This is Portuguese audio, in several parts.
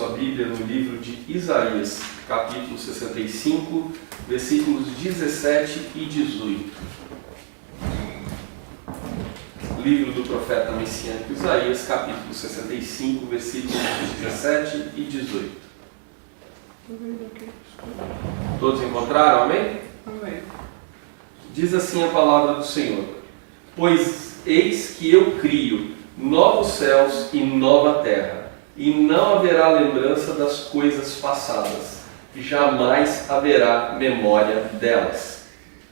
sua Bíblia no livro de Isaías, capítulo 65, versículos 17 e 18. Livro do profeta messiânico Isaías, capítulo 65, versículos 17 e 18. Todos encontraram? Amém? Amém. Diz assim a palavra do Senhor: Pois eis que eu crio novos céus e nova terra, e não haverá lembrança das coisas passadas, jamais haverá memória delas.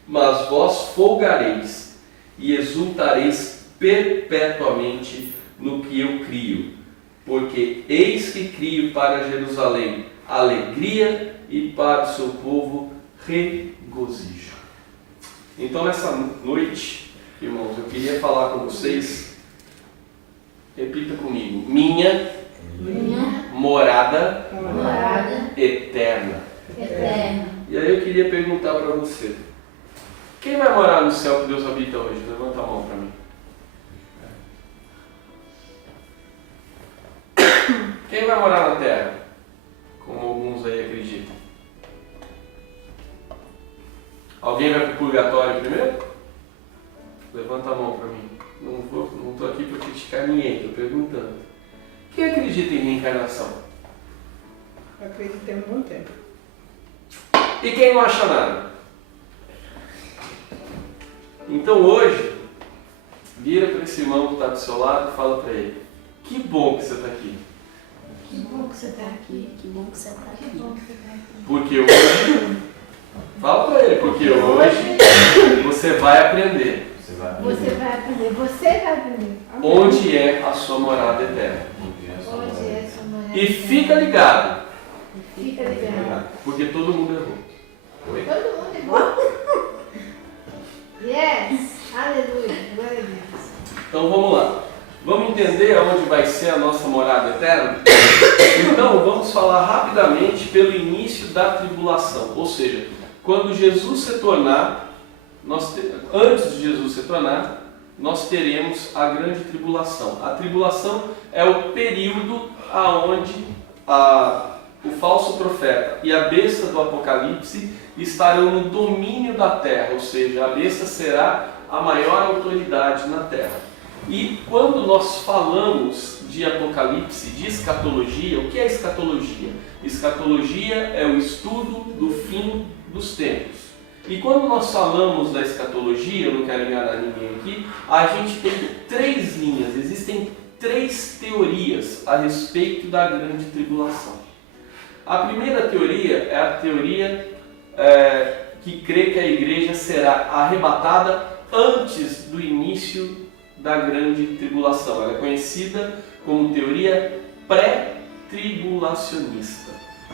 Mas vós folgareis e exultareis perpetuamente no que eu crio, porque eis que crio para Jerusalém alegria e para o seu povo regozijo. Então nessa noite, irmãos, eu queria falar com vocês, repita comigo: minha morada eterna. E aí eu queria perguntar para você: quem vai morar no céu que Deus habita hoje? Levanta a mão para mim. Quem vai morar na terra? Como alguns aí acreditam. Alguém vai para o purgatório primeiro? Levanta a mão para mim. Não estou aqui para criticar ninguém, estou perguntando. Quem acredita em reencarnação? Eu acreditei um bom tempo. E quem não acha nada? Então hoje, vira para esse irmão que está do seu lado e fala para ele: que bom que você está aqui. Que bom que você está aqui, que bom que você está aqui. Porque hoje, fala para ele, porque hoje você vai aprender. Você vai aprender, você vai aprender. Onde é a sua morada eterna. Onde é a sua morada E fica ligado, Fica ligado. porque todo mundo errou. Oi? Todo mundo igual. Yes! Aleluia! Glória a Deus. Então vamos lá. Vamos entender aonde vai ser a nossa morada eterna? Então vamos falar rapidamente pelo início da tribulação. Ou seja, quando Jesus se tornar, antes de Jesus se tornar, nós teremos a grande tribulação. A tribulação é o período aonde o falso profeta e a besta do Apocalipse estarão no domínio da terra, ou seja, a besta será a maior autoridade na terra. E quando nós falamos de Apocalipse, de escatologia, o que é escatologia? Escatologia é o estudo do fim dos tempos. E quando nós falamos da escatologia, eu não quero enganar ninguém aqui, a gente tem três linhas, existem três teorias a respeito da grande tribulação. A primeira teoria é a teoria que crê que a igreja será arrebatada antes do início da grande tribulação. Ela é conhecida como teoria pré-tribulacionista.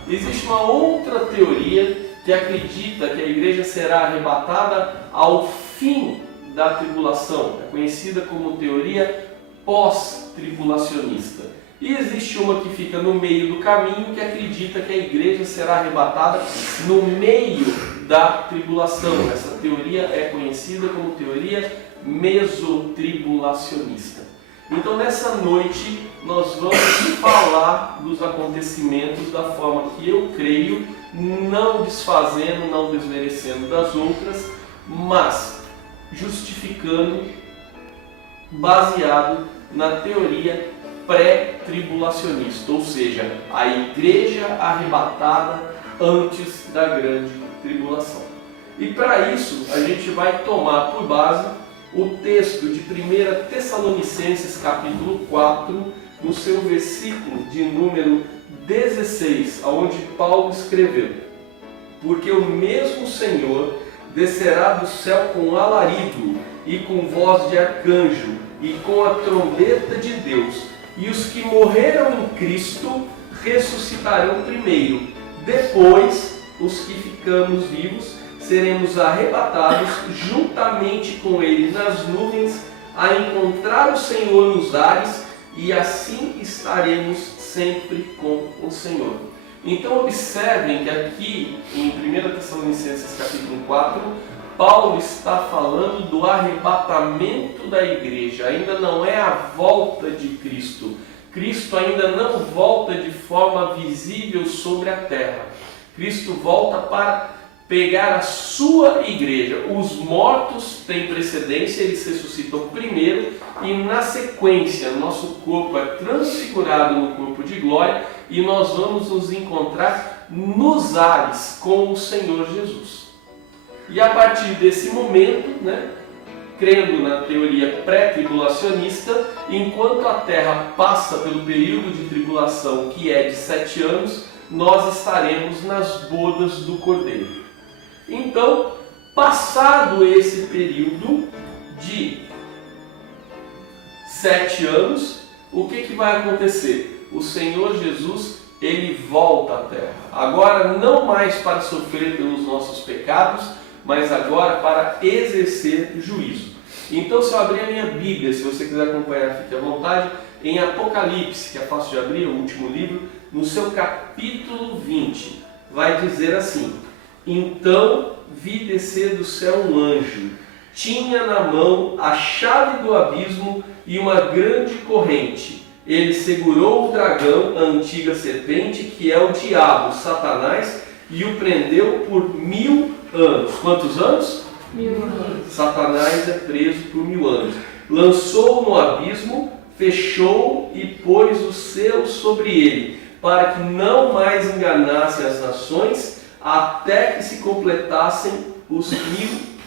Existe uma outra teoria que acredita que a igreja será arrebatada ao fim da tribulação. É conhecida como teoria pós-tribulacionista. E existe uma que fica no meio do caminho, que acredita que a igreja será arrebatada no meio da tribulação. Essa teoria é conhecida como teoria mesotribulacionista. Então nessa noite nós vamos falar dos acontecimentos da forma que eu creio, não desfazendo, não desmerecendo das outras, mas justificando, baseado na teoria pré-tribulacionista, ou seja, a igreja arrebatada antes da grande tribulação. E para isso a gente vai tomar por base o texto de 1 Tessalonicenses capítulo 4, no seu versículo de número 16, onde Paulo escreveu: Porque o mesmo Senhor descerá do céu com alarido e com voz de arcanjo e com a trombeta de Deus, e os que morreram em Cristo ressuscitarão primeiro. Depois, os que ficamos vivos seremos arrebatados juntamente com ele nas nuvens, a encontrar o Senhor nos ares, e assim estaremos sempre com o Senhor. Então observem que aqui em 1 Tessalonicenses capítulo 4, Paulo está falando do arrebatamento da igreja, ainda não é a volta de Cristo. Cristo ainda não volta de forma visível sobre a terra. Cristo volta para pegar a sua igreja. Os mortos têm precedência, eles ressuscitam primeiro e na sequência nosso corpo é transfigurado no corpo de glória e nós vamos nos encontrar nos ares com o Senhor Jesus. E a partir desse momento, crendo na teoria pré-tribulacionista, enquanto a terra passa pelo período de tribulação que é de 7 anos, nós estaremos nas bodas do Cordeiro. Então, passado esse período de 7 anos, o que vai acontecer? O Senhor Jesus, ele volta à terra. Agora não mais para sofrer pelos nossos pecados, mas agora para exercer juízo. Então, se eu abrir a minha Bíblia, se você quiser acompanhar, fique à vontade, em Apocalipse, que é fácil de abrir, o último livro, no seu capítulo 20, vai dizer assim: então vi descer do céu um anjo, tinha na mão a chave do abismo e uma grande corrente. Ele segurou o dragão, a antiga serpente, que é o diabo, Satanás, e o prendeu por 1000 anos. Quantos anos? 1000 anos. Satanás é preso por 1000 anos. Lançou-o no abismo, fechou e pôs o selo sobre ele, para que não mais enganasse as nações, até que se completassem os 1000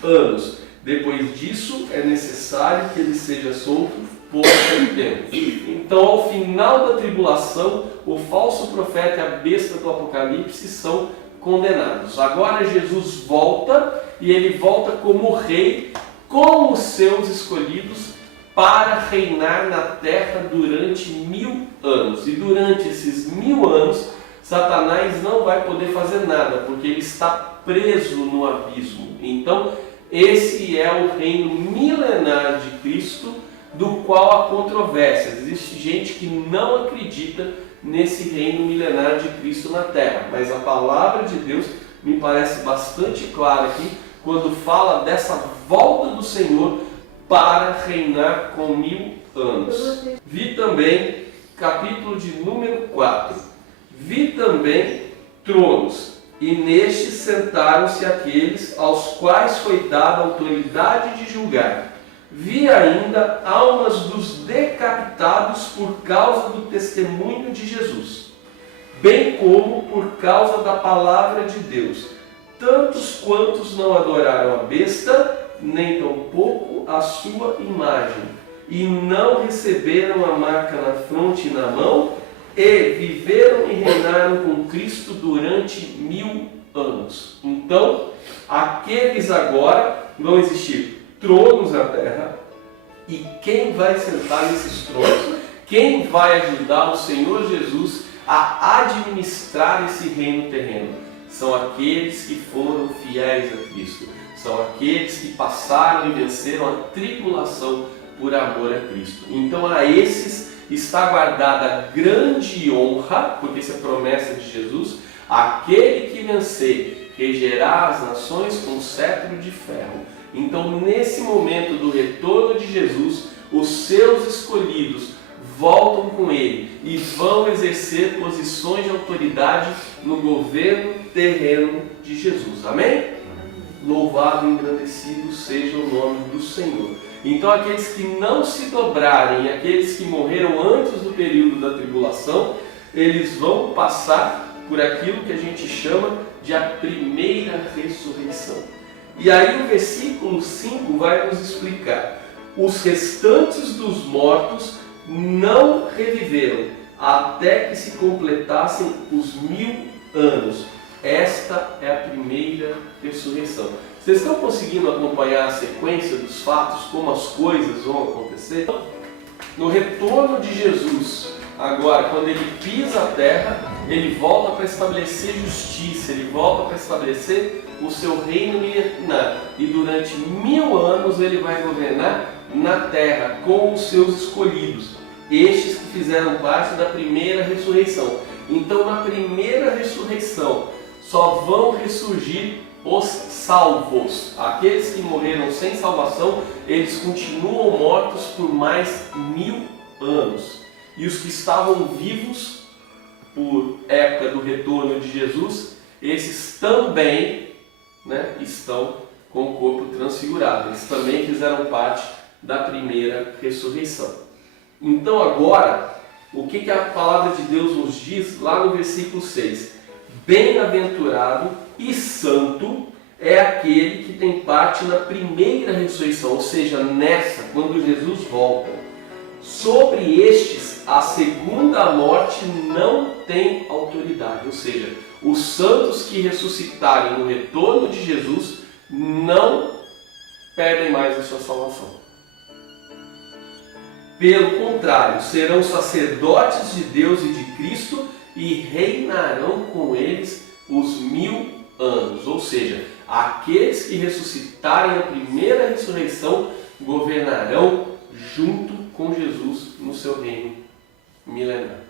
anos. Depois disso, é necessário que ele seja solto por um tempo. Então, ao final da tribulação, o falso profeta e a besta do Apocalipse são condenados. Agora Jesus volta, e ele volta como rei, com os seus escolhidos, para reinar na terra durante 1000 anos. E durante esses 1000 anos, Satanás não vai poder fazer nada, porque ele está preso no abismo. Então, esse é o reino milenar de Cristo, do qual há controvérsias. Existe gente que não acredita nesse reino milenar de Cristo na terra, mas a palavra de Deus me parece bastante clara aqui, quando fala dessa volta do Senhor para reinar com 1000 anos. Vi também, capítulo de número 4, vi também tronos, e nestes sentaram-se aqueles aos quais foi dada a autoridade de julgar. Vi ainda almas dos decapitados por causa do testemunho de Jesus, bem como por causa da palavra de Deus, tantos quantos não adoraram a besta, nem tampouco a sua imagem, e não receberam a marca na fronte e na mão, e viveram e reinaram com Cristo durante 1000 anos. Então, aqueles agora vão existir tronos na terra, e quem vai sentar nesses tronos? Quem vai ajudar o Senhor Jesus a administrar esse reino terreno? São aqueles que foram fiéis a Cristo, são aqueles que passaram e venceram a tribulação por amor a Cristo. Então a esses está guardada a grande honra, porque essa é a promessa de Jesus: aquele que vencer regerá as nações com cetro de ferro. Então, nesse momento do retorno de Jesus, os seus escolhidos voltam com ele e vão exercer posições de autoridade no governo terreno de Jesus. Amém? Louvado e engrandecido seja o nome do Senhor. Então, aqueles que não se dobrarem, aqueles que morreram antes do período da tribulação, eles vão passar por aquilo que a gente chama de a primeira ressurreição. E aí o versículo 5 vai nos explicar: os restantes dos mortos não reviveram, até que se completassem os 1000 anos. Esta é a primeira ressurreição. Vocês estão conseguindo acompanhar a sequência dos fatos, como as coisas vão acontecer? No retorno de Jesus, agora, quando ele pisa a terra, ele volta para estabelecer justiça, ele volta para estabelecer o seu reino milenar. E durante 1000 anos ele vai governar na terra com os seus escolhidos, estes que fizeram parte da primeira ressurreição. Então, na primeira ressurreição, só vão ressurgir os salvos. Aqueles que morreram sem salvação, eles continuam mortos por mais 1000 anos. e os que estavam vivos por época do retorno de Jesus, esses também, né, estão com o corpo transfigurado. Eles também fizeram parte da primeira ressurreição. Então agora, o que a palavra de Deus nos diz lá no versículo 6? Bem-aventurado e santo é aquele que tem parte na primeira ressurreição, ou seja, nessa, quando Jesus volta. Sobre estes, a segunda morte não tem autoridade, ou seja, os santos que ressuscitarem no retorno de Jesus não perdem mais a sua salvação. Pelo contrário, serão sacerdotes de Deus e de Cristo e reinarão com eles os 1000 anos. Ou seja, aqueles que ressuscitarem a primeira ressurreição governarão junto com Jesus no seu reino milenar.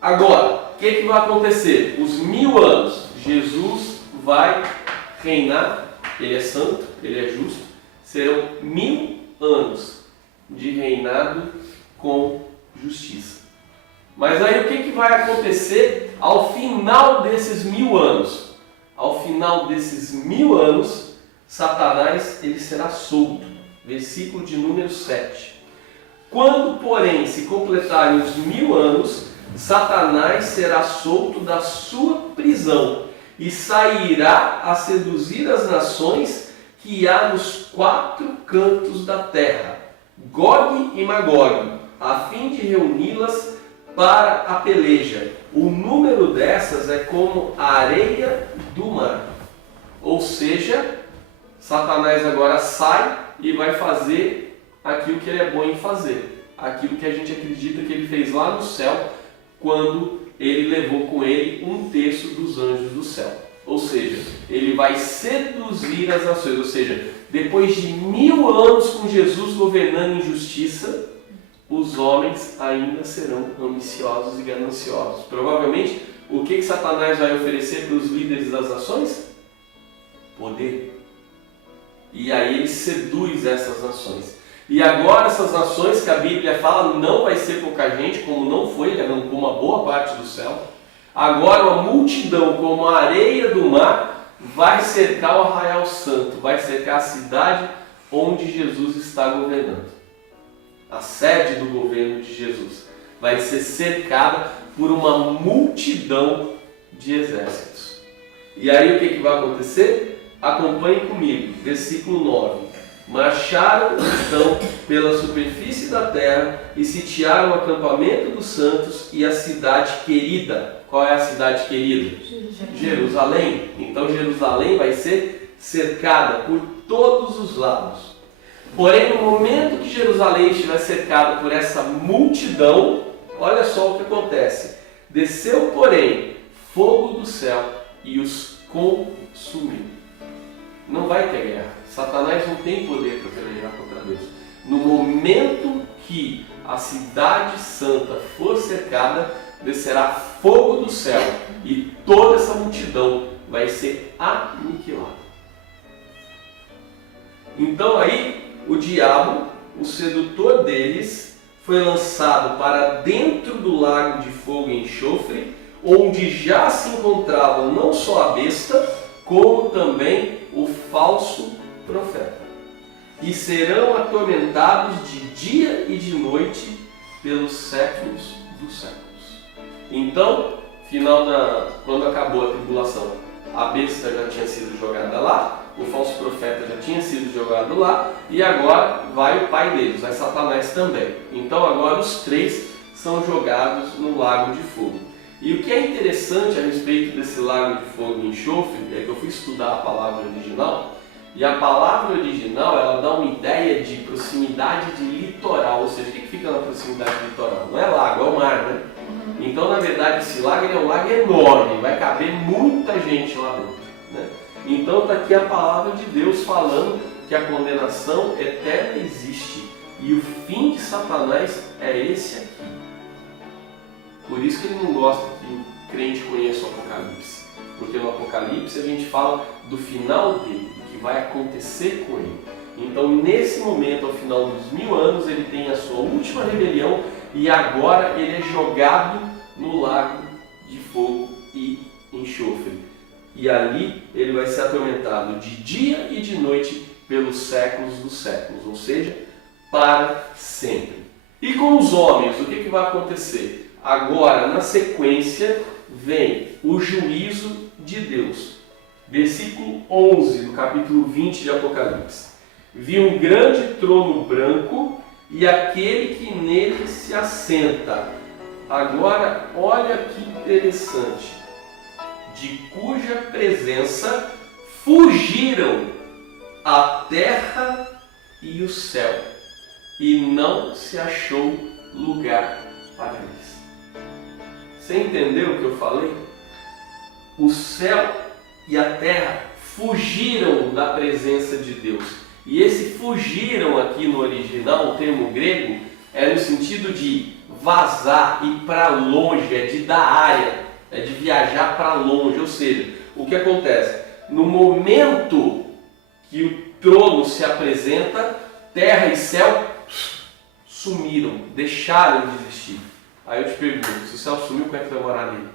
Agora, o que vai acontecer? Os 1000 anos, Jesus vai reinar, ele é santo, ele é justo, serão 1000 anos de reinado com justiça. Mas aí o que vai acontecer ao final desses 1000 anos? Ao final desses 1000 anos, Satanás ele será solto. Versículo de número 7. Quando, porém, se completarem os 1000 anos, Satanás será solto da sua prisão e sairá a seduzir as nações que há nos 4 cantos da terra, Gog e Magog, a fim de reuni-las para a peleja. O número dessas é como a areia do mar. Ou seja, Satanás agora sai e vai fazer aquilo que ele é bom em fazer. Aquilo que a gente acredita que ele fez lá no céu, quando ele levou com ele 1/3 dos anjos do céu. Ou seja, ele vai seduzir as nações. Ou seja, depois de 1000 anos com Jesus governando em justiça, os homens ainda serão ambiciosos e gananciosos. Provavelmente, o que Satanás vai oferecer para os líderes das nações? Poder. E aí ele seduz essas nações. E agora essas nações que a Bíblia fala não vai ser pouca gente, como não foi, ele arrancou uma boa parte do céu. Agora uma multidão como a areia do mar vai cercar o arraial santo, vai cercar a cidade onde Jesus está governando. A sede do governo de Jesus vai ser cercada por uma multidão de exércitos. E aí o que vai acontecer? Acompanhe comigo, versículo 9. Marcharam então pela superfície da terra e sitiaram o acampamento dos santos e a cidade querida. Qual é a cidade querida? Jerusalém. Então Jerusalém vai ser cercada por todos os lados. Porém, no momento que Jerusalém estiver cercada por essa multidão, olha só o que acontece. Desceu, porém, fogo do céu e os consumiu. Não vai ter guerra. Satanás não tem poder para pelejar contra Deus. No momento que a cidade santa for cercada, descerá fogo do céu e toda essa multidão vai ser aniquilada. Então aí o diabo, o sedutor deles, foi lançado para dentro do lago de fogo e enxofre, onde já se encontravam não só a besta, como também o falso profeta. E serão atormentados de dia e de noite pelos séculos dos séculos. Então, quando acabou a tribulação, a besta já tinha sido jogada lá, o falso profeta já tinha sido jogado lá, e agora vai o pai deles, vai Satanás também. Então agora os 3 são jogados no lago de fogo. E o que é interessante a respeito desse lago de fogo e enxofre, é que eu fui estudar a palavra original, e a palavra original ela dá uma ideia de proximidade de litoral, ou seja, o que fica na proximidade de litoral? Não é lago, é o mar, né? Então, na verdade, esse lago é um lago enorme, vai caber muita gente lá dentro, né? Então está aqui a palavra de Deus falando que a condenação eterna existe e o fim de Satanás é esse aqui. Por isso que ele não gosta que o crente conheça o Apocalipse, porque no Apocalipse a gente fala do final dele, do que vai acontecer com ele. Então nesse momento, ao final dos 1000 anos, ele tem a sua última rebelião e agora ele é jogado no lago de fogo e enxofre. E ali ele vai ser atormentado de dia e de noite pelos séculos dos séculos, ou seja, para sempre. E com os homens, o que vai acontecer? Agora, na sequência, vem o juízo de Deus. Versículo 11 do capítulo 20 de Apocalipse. Vi um grande trono branco e aquele que nele se assenta. Agora, olha que interessante. De cuja presença fugiram a terra e o céu, e não se achou lugar para eles. Você entendeu o que eu falei? O céu e a terra fugiram da presença de Deus. E esse fugiram aqui no original, o termo grego, é no sentido de vazar, ir para longe, é de dar área, é de viajar para longe. Ou seja, o que acontece? No momento que o trono se apresenta, terra e céu sumiram, deixaram de existir. Aí eu te pergunto, se o céu sumiu, como é que vai morar nele?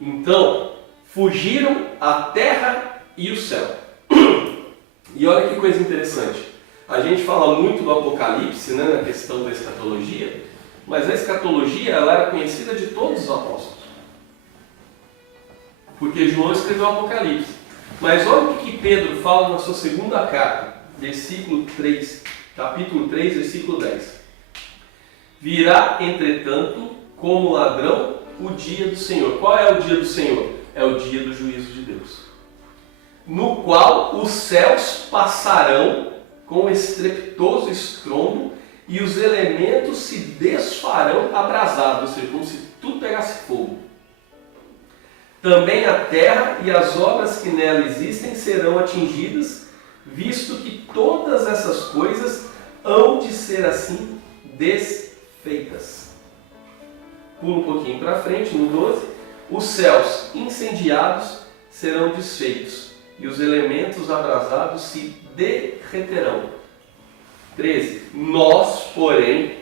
Então, fugiram a terra e o céu. E olha que coisa interessante. A gente fala muito do Apocalipse, né, na questão da escatologia, mas a escatologia ela era conhecida de todos os apóstolos. Porque João escreveu o Apocalipse. Mas olha o que Pedro fala na sua segunda carta, versículo 3, capítulo 3, versículo 10. Virá, entretanto, como ladrão, o dia do Senhor. Qual é o dia do Senhor? É o dia do juízo de Deus. No qual os céus passarão com estrepitoso estrondo e os elementos se desfarão abrasados, ou seja, como se tudo pegasse fogo. Também a terra e as obras que nela existem serão atingidas, visto que todas essas coisas hão de ser assim desfeitas. Pula um pouquinho para frente, no 12. Os céus incendiados serão desfeitos e os elementos abrasados se derreterão. 13. Nós, porém,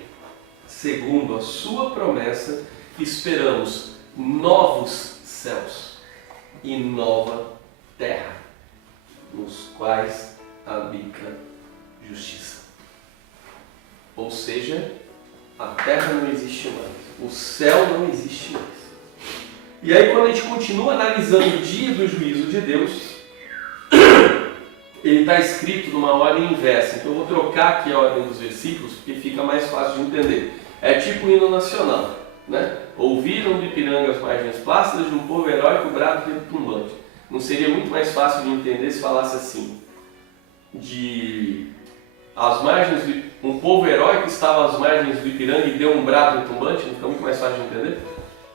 segundo a sua promessa, esperamos novos céus e nova terra, nos quais habita justiça. Ou seja, a terra não existe mais, o céu não existe mais. E aí, quando a gente continua analisando o dia do juízo de Deus, ele está escrito numa ordem inversa. Então eu vou trocar aqui a ordem dos versículos, porque fica mais fácil de entender. É tipo o hino nacional, né? Ouviram do Ipiranga as margens plácidas de um povo heróico brado retumbante. Não seria muito mais fácil de entender se falasse assim? De as margens de um povo heróico estava às margens do Ipiranga e deu um brado retumbante? Não fica muito mais fácil de entender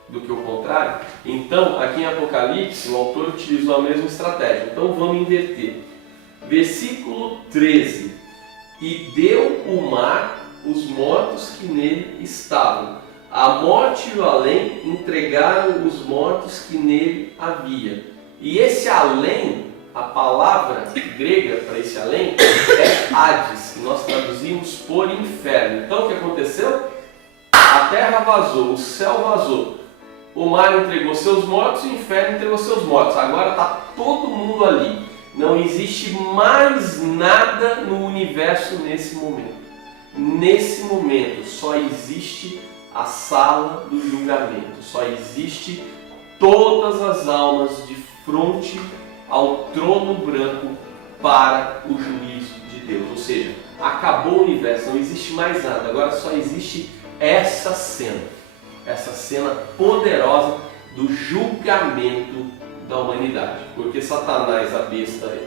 do que o contrário? Então, aqui em Apocalipse, o autor utilizou a mesma estratégia. Então vamos inverter. Versículo 13. E deu o mar os mortos que nele estavam. A morte e o além entregaram os mortos que nele havia. E esse além, a palavra grega para esse além é Hades, que nós traduzimos por inferno. Então o que aconteceu? A terra vazou, o céu vazou, o mar entregou seus mortos e o inferno entregou seus mortos. Agora está todo mundo ali. Não existe mais nada no universo nesse momento. Nesse momento só existe a sala do julgamento. Só existe todas as almas de frente ao trono branco para o juízo de Deus. Ou seja, acabou o universo, não existe mais nada. Agora só existe essa cena poderosa do julgamento da humanidade. Porque Satanás, a besta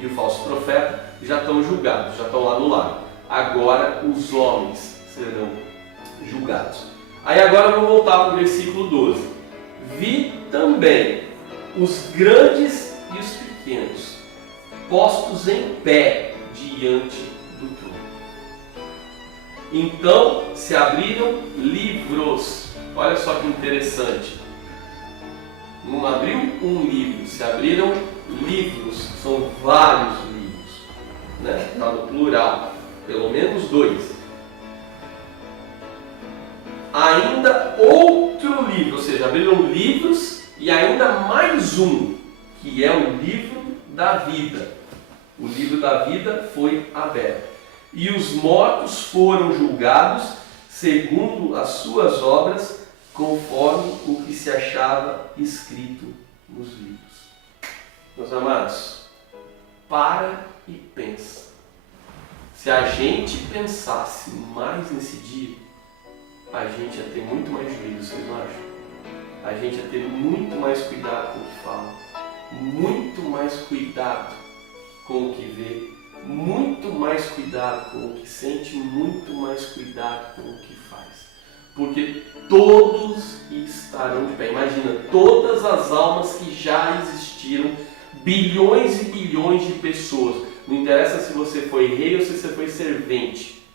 e o falso profeta já estão julgados, já estão lá no lago. Agora os homens serão julgados. Aí agora vamos voltar para o versículo 12. Vi também os grandes e os pequenos postos em pé diante do trono. Então se abriram livros. Olha só que interessante. Não abriu um livro, se abriram livros, são vários livros, né? Está no plural, pelo menos 2. ainda outro livro, ou seja, abriram livros e ainda mais um, que é o livro da vida. O livro da vida foi aberto. E os mortos foram julgados segundo as suas obras, conforme o que se achava escrito nos livros. Meus amados, para e pensa. Se a gente pensasse mais nesse dia, a gente ia ter muito mais juízo, vocês não acham? A gente ia ter muito mais cuidado com o que fala, muito mais cuidado com o que vê, muito mais cuidado com o que sente, muito mais cuidado com o que faz. Porque todos estarão de pé. Imagina, todas as almas que já existiram, bilhões e bilhões de pessoas. Não interessa se você foi rei ou se você foi servente.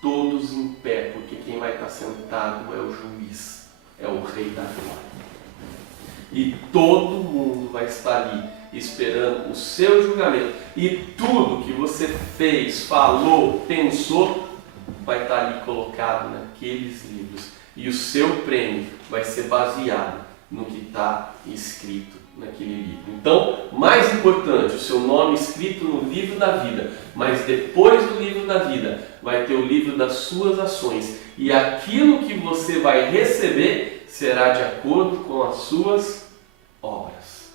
Todos em pé, porque quem vai estar sentado é o juiz, é o rei da glória. E todo mundo vai estar ali, esperando o seu julgamento. E tudo que você fez, falou, pensou, vai estar ali colocado naqueles livros. E o seu prêmio vai ser baseado no que está escrito naquele livro. Então, mais importante, o seu nome escrito no livro da vida. Mas depois do livro da vida, vai ter o livro das suas ações. E aquilo que você vai receber será de acordo com as suas obras.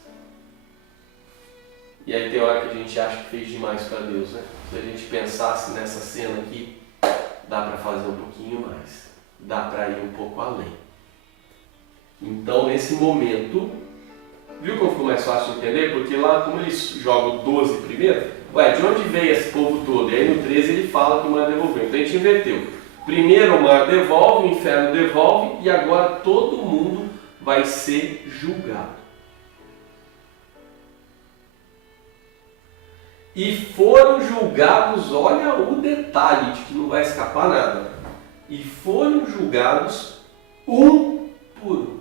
E aí tem hora que a gente acha que fez demais para Deus, né? Se a gente pensasse nessa cena aqui, dá para fazer um pouquinho mais. Dá para ir um pouco além. Então, nesse momento, viu como ficou mais fácil de entender? Porque lá, como eles jogam 12 primeiro, de onde veio esse povo todo? E aí no 13 ele fala que o mar devolveu. Então a gente inverteu. Primeiro o mar devolve, o inferno devolve, e agora todo mundo vai ser julgado. E foram julgados, olha o detalhe de que não vai escapar nada. E foram julgados um por um.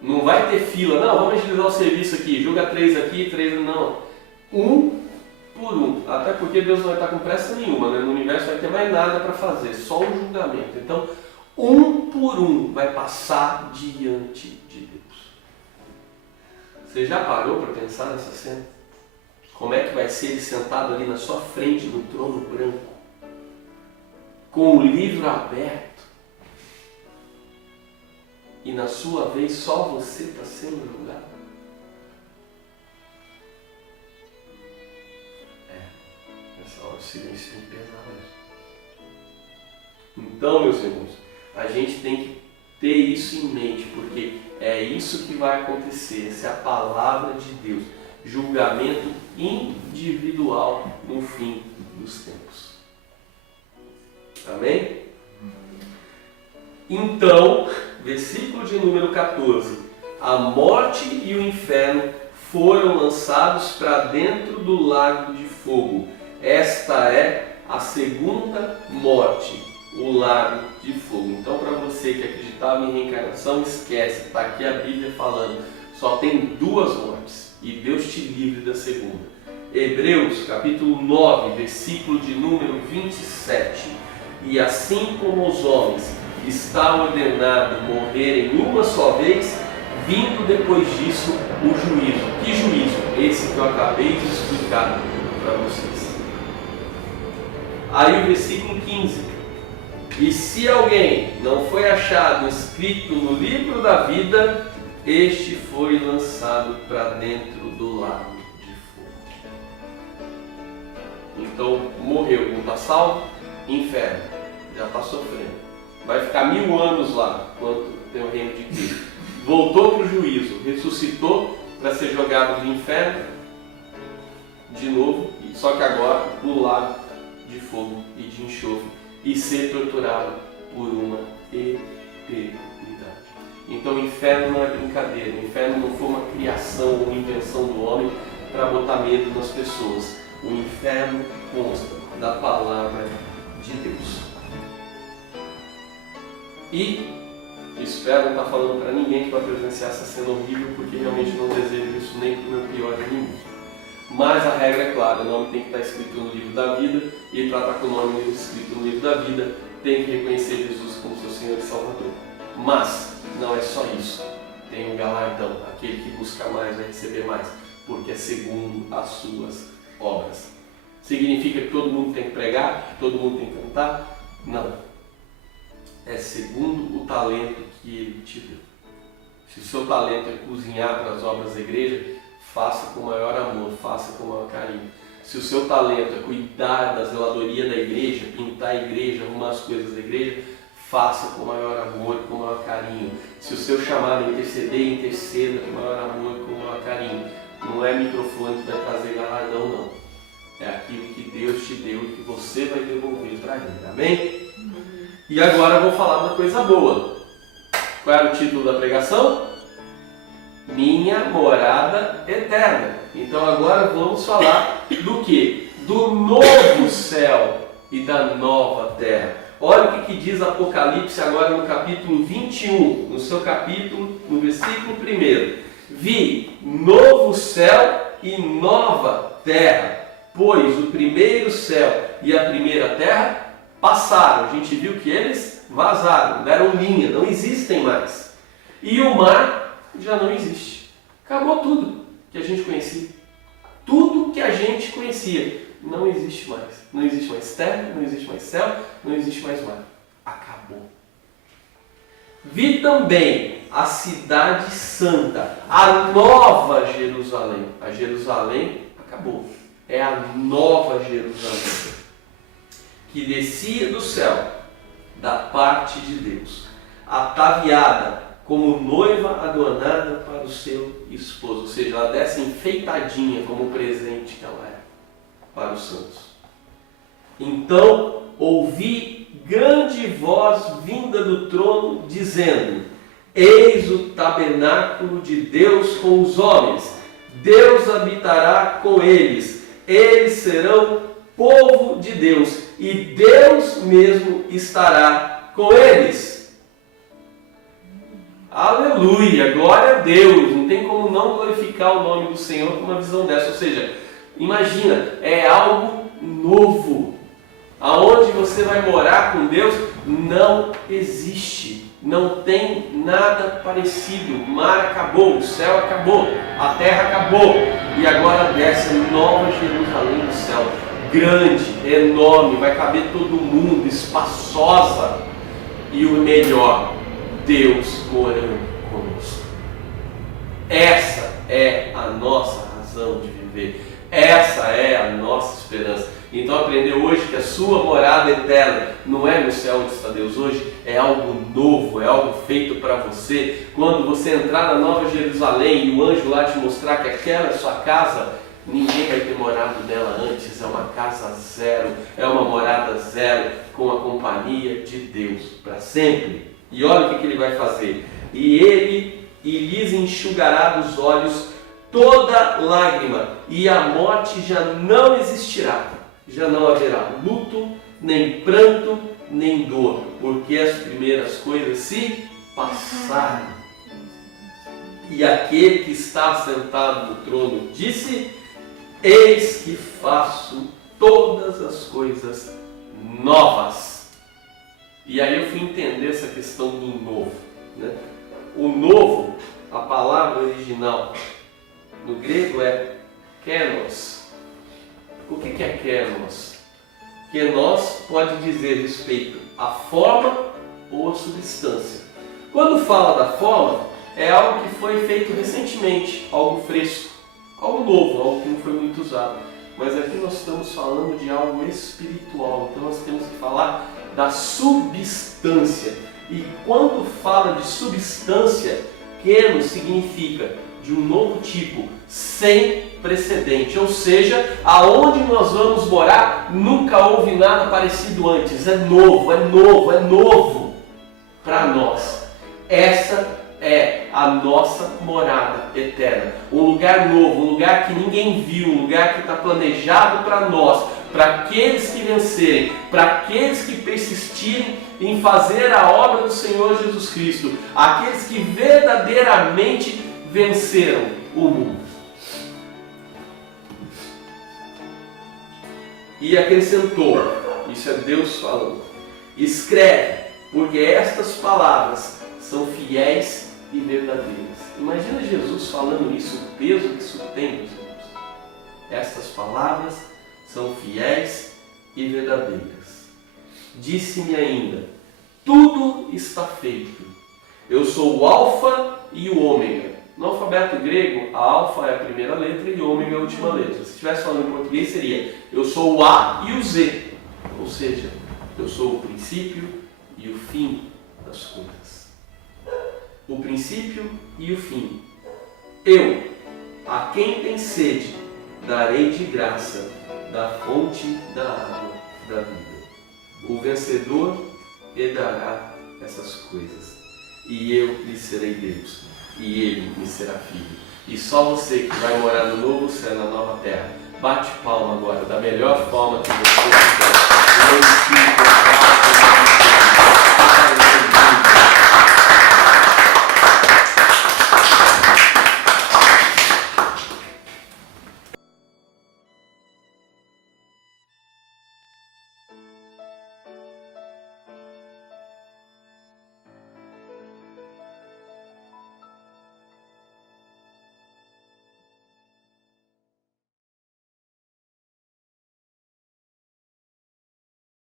Não vai ter fila, não, vamos agilizar o serviço aqui, julga 3 aqui, 3, não. Um por um. Até porque Deus não vai estar com pressa nenhuma, né? No universo não vai ter mais nada para fazer, só um julgamento. Então, um por um vai passar diante de Deus. Você já parou para pensar nessa cena? Como é que vai ser ele sentado ali na sua frente no trono branco, com o livro aberto, e na sua vez só você está sendo julgado? Nessa hora o silêncio tem que pesar mesmo. Então, meus irmãos, a gente tem que ter isso em mente, porque é isso que vai acontecer. Essa é a palavra de Deus. Julgamento individual no fim dos tempos. Amém? Então, versículo de número 14. A morte e o inferno foram lançados para dentro do lago de fogo. Esta é a segunda morte, o lago de fogo. Então, para você que acreditava em reencarnação, esquece, está aqui a Bíblia falando. Só tem 2 mortes e Deus te livre da segunda. Hebreus capítulo 9, versículo de número 27. E assim como os homens está ordenado morrerem uma só vez, vindo depois disso o juízo. Que juízo? Esse que eu acabei de explicar para vocês. Aí o versículo 15. E se alguém não foi achado escrito no livro da vida, este foi lançado para dentro do lago de fogo. Então morreu, não está salvo? Inferno, já está sofrendo. Vai ficar 1000 anos lá, quando tem o reino de Cristo. Voltou para o juízo, ressuscitou para ser jogado no inferno de novo, só que agora no lago de fogo e de enxofre, e ser torturado por uma eternidade. Então o inferno não é brincadeira, o inferno não foi uma criação ou uma invenção do homem para botar medo nas pessoas. O inferno consta da palavra de Deus. E espero não estar falando para ninguém que vai presenciar essa cena horrível, porque realmente não desejo isso nem para o meu pior inimigo. Mas a regra é clara, o nome tem que estar escrito no livro da vida, e para estar com o nome escrito no livro da vida, tem que reconhecer Jesus como seu Senhor e Salvador. Mas não é só isso. Tem um galardão, aquele que busca mais vai receber mais, porque é segundo as suas obras. Significa que todo mundo tem que pregar, que todo mundo tem que cantar? Não. É segundo o talento que Ele te deu. Se o seu talento é cozinhar para as obras da igreja, faça com o maior amor, faça com o maior carinho. Se o seu talento é cuidar da zeladoria da igreja, pintar a igreja, arrumar as coisas da igreja, faça com o maior amor e com o maior carinho. Se o seu chamado é interceder, interceda com o maior amor e com o maior carinho. Não é microfone que vai trazer galardão, não. É aquilo que Deus te deu e que você vai devolver para Ele. Amém? E agora eu vou falar uma coisa boa. Qual era o título da pregação? Minha morada eterna. Então agora vamos falar do quê? Do novo céu e da nova terra. Olha o que diz Apocalipse agora no capítulo 21, no seu capítulo, no versículo 1. Vi novo céu e nova terra, pois o primeiro céu e a primeira terra passaram. A gente viu que eles vazaram, deram linha, não existem mais. E o mar já não existe. Acabou tudo que a gente conhecia. Tudo que a gente conhecia não existe mais. Não existe mais terra, não existe mais céu, não existe mais mar. Acabou. Vi também a cidade santa, a nova Jerusalém. A Jerusalém acabou. É a nova Jerusalém, que descia do céu, da parte de Deus, ataviada como noiva adornada para o seu esposo. Ou seja, ela desce enfeitadinha como presente que ela é para os santos. Então ouvi grande voz vinda do trono, dizendo: Eis o tabernáculo de Deus com os homens. Deus habitará com eles. Eles serão povo de Deus, e Deus mesmo estará com eles. Aleluia, glória a Deus. Não tem como não glorificar o nome do Senhor com uma visão dessa. Ou seja, imagina, é algo novo. Aonde você vai morar com Deus não existe. Não tem nada parecido. O mar acabou, o céu acabou, a terra acabou. E agora desce a nova Jerusalém do céu. Grande, enorme, vai caber todo mundo, espaçosa. E o melhor, Deus morando conosco. Essa é a nossa razão de viver. Essa é a nossa esperança. Então aprendeu hoje que a sua morada eterna não é no céu onde está Deus hoje, é algo novo, é algo feito para você. Quando você entrar na Nova Jerusalém e o anjo lá te mostrar que aquela é a sua casa, ninguém vai ter morado nela antes, é uma casa zero, é uma morada zero, com a companhia de Deus para sempre. E olha o que ele vai fazer. E lhes enxugará dos olhos toda lágrima, e a morte já não existirá. Já não haverá luto, nem pranto, nem dor, porque as primeiras coisas se passaram. E aquele que está sentado no trono disse: Eis que faço todas as coisas novas. E aí eu fui entender essa questão do novo, né? O novo, a palavra original no grego é kenos. O que é kenos? Kenos pode dizer respeito à forma ou à substância. Quando fala da forma, é algo que foi feito recentemente, algo fresco, algo novo, algo que não foi muito usado. Mas aqui nós estamos falando de algo espiritual, então nós temos que falar da substância. E quando fala de substância, kenos significa de um novo tipo, sem precedente. Ou seja, aonde nós vamos morar, nunca houve nada parecido antes. É novo, é novo, é novo para nós. Essa é a nossa morada eterna. Um lugar novo, um lugar que ninguém viu, um lugar que está planejado para nós, para aqueles que vencerem, para aqueles que persistirem em fazer a obra do Senhor Jesus Cristo, aqueles que verdadeiramente venceram o mundo. E acrescentou, isso é Deus falando, escreve, porque estas palavras são fiéis e verdadeiras. Imagina Jesus falando isso, o peso que isso tem, meus irmãos. Estas palavras são fiéis e verdadeiras. Disse-me ainda, tudo está feito. Eu sou o alfa e o ômega. No alfabeto grego, a alfa é a primeira letra e o ômega é a última letra. Se estivesse falando em português, seria eu sou o A e o Z. Ou seja, eu sou o princípio e o fim das coisas. O princípio e o fim. Eu, a quem tem sede, darei de graça da fonte da água da vida. O vencedor herdará essas coisas. E eu lhe serei Deus, e ele me será filho. E só você que vai morar no novo céu, na nova terra, bate palma agora, da melhor forma que você puder.